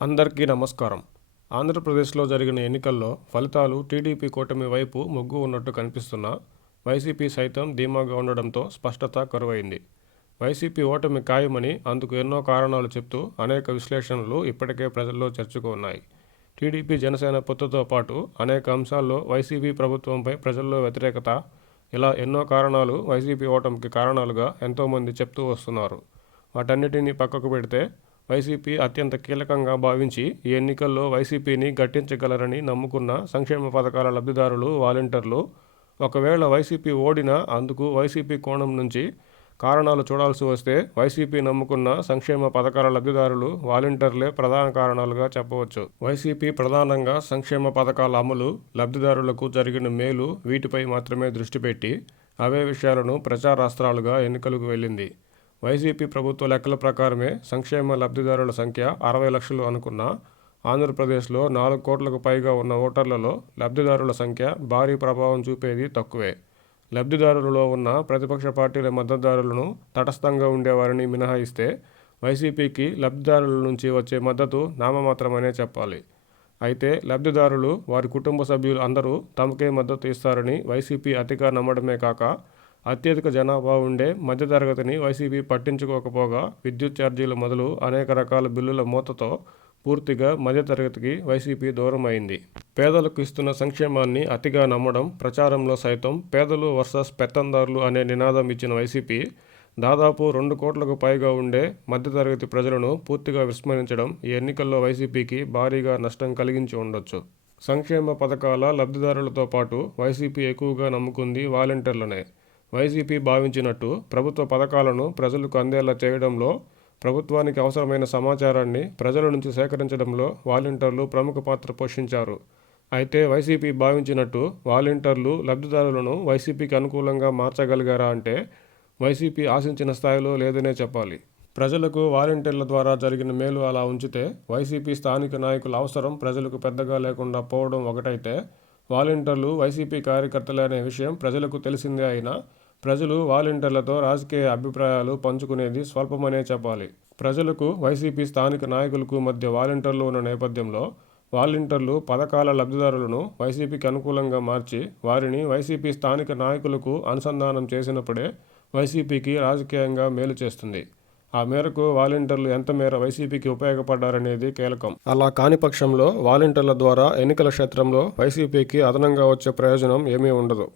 అందరికీ నమస్కారం. ఆంధ్రప్రదేశ్లో జరిగిన ఎన్నికల్లో ఫలితాలు టీడీపీ కూటమి వైపు మొగ్గు ఉన్నట్టు కనిపిస్తున్నా వైసీపీ సైతం ధీమాగా ఉండడంతో స్పష్టత కరువైంది. వైసీపీ ఓటమి ఖాయమని అందుకు ఎన్నో కారణాలు చెప్తూ అనేక విశ్లేషణలు ఇప్పటికే ప్రజల్లో చర్చకు ఉన్నాయి. టీడీపీ జనసేన పొత్తుతో పాటు అనేక అంశాల్లో వైసీపీ ప్రభుత్వంపై ప్రజల్లో వ్యతిరేకత, ఇలా ఎన్నో కారణాలు వైసీపీ ఓటమికి కారణాలుగా ఎంతోమంది చెప్తూ వస్తున్నారు. వాటన్నిటినీ పక్కకు పెడితే వైసీపీ అత్యంత కీలకంగా భావించి ఈ ఎన్నికల్లో వైసీపీని గట్టించగలరని నమ్ముకున్న సంక్షేమ పథకాల లబ్ధిదారులు, వాలంటీర్లు ఒకవేళ వైసీపీ ఓడినా అందుకు వైసీపీ కోణం నుంచి కారణాలు చూడాల్సి వస్తే వైసీపీ నమ్ముకున్న సంక్షేమ పథకాల లబ్ధిదారులు, వాలంటీర్లే ప్రధాన కారణాలుగా చెప్పవచ్చు. వైసీపీ ప్రధానంగా సంక్షేమ పథకాల అమలు, లబ్ధిదారులకు జరిగిన మేలు వీటిపై మాత్రమే దృష్టి పెట్టి అవే విషయాలను ప్రచారాస్త్రాలుగా ఎన్నికలకు వెళ్ళింది. వైసీపీ ప్రభుత్వ లెక్కల ప్రకారమే సంక్షేమ లబ్ధిదారుల సంఖ్య 60 లక్షలు అనుకున్న ఆంధ్రప్రదేశ్లో 4 కోట్లకు పైగా ఉన్న ఓటర్లలో లబ్ధిదారుల సంఖ్య భారీ ప్రభావం చూపేది తక్కువే. లబ్ధిదారులలో ఉన్న ప్రతిపక్ష పార్టీల మద్దతుదారులను, తటస్థంగా ఉండేవారిని మినహాయిస్తే వైసీపీకి లబ్ధిదారుల నుంచి వచ్చే మద్దతు నామమాత్రమనే చెప్పాలి. అయితే లబ్ధిదారులు, వారి కుటుంబ సభ్యులు అందరూ తమకే మద్దతు ఇస్తారని వైసీపీ అతిగా నమ్మడమే కాక అత్యధిక జనాభా ఉండే మధ్యతరగతిని వైసీపీ పట్టించుకోకపోగా విద్యుత్ ఛార్జీలు మొదలు అనేక రకాల బిల్లుల మూతతో పూర్తిగా మధ్యతరగతికి వైసీపీ దూరం అయింది. పేదలకు ఇస్తున్న సంక్షేమాన్ని అతిగా నమ్మడం, ప్రచారంలో సైతం పేదలు వర్సెస్ పెత్తందారులు అనే నినాదం ఇచ్చిన వైసీపీ దాదాపు 2 కోట్లకు పైగా ఉండే మధ్యతరగతి ప్రజలను పూర్తిగా విస్మరించడం ఈ ఎన్నికల్లో వైసీపీకి భారీగా నష్టం కలిగించి ఉండొచ్చు. సంక్షేమ పథకాల లబ్ధిదారులతో పాటు వైసీపీ ఎక్కువగా నమ్ముకుంది వాలంటీర్లనే. వైసీపీ భావించినట్టు ప్రభుత్వ పథకాలను ప్రజలకు అందేలా చేయడంలో, ప్రభుత్వానికి అవసరమైన సమాచారాన్ని ప్రజల నుంచి సేకరించడంలో వాలంటీర్లు ప్రముఖ పాత్ర పోషించారు. అయితే వైసీపీ భావించినట్టు వాలంటీర్లు లబ్ధిదారులను వైసీపీకి అనుకూలంగా మార్చగలిగారా అంటే వైసీపీ ఆశించిన స్థాయిలో లేదనే చెప్పాలి. ప్రజలకు వాలంటీర్ల ద్వారా జరిగిన మేలు అలా ఉంచితే వైసీపీ స్థానిక నాయకుల అవసరం ప్రజలకు పెద్దగా లేకుండా పోవడం ఒకటైతే, వాలంటీర్లు వైసీపీ కార్యకర్తలే అనే విషయం ప్రజలకు తెలిసిందే అయినా ప్రజలు వాలంటీర్లతో రాజకీయ అభిప్రాయాలు పంచుకునేది స్వల్పమనే చెప్పాలి. ప్రజలకు వైసీపీ స్థానిక నాయకులకు మధ్య వాలంటీర్లు ఉన్న నేపథ్యంలో వాలంటీర్లు పథకాల లబ్ధిదారులను వైసీపీకి అనుకూలంగా మార్చి వారిని వైసీపీ స్థానిక నాయకులకు అనుసంధానం చేసినప్పుడే వైసీపీకి రాజకీయంగా మేలు చేస్తుంది. ఆ మేరకు వాలంటీర్లు ఎంత మేర వైసీపీకి ఉపయోగపడ్డారనేది కీలకం. అలా కాని పక్షంలో వాలంటీర్ల ద్వారా ఎన్నికల క్షేత్రంలో వైసీపీకి అదనంగా వచ్చే ప్రయోజనం ఏమీ ఉండదు.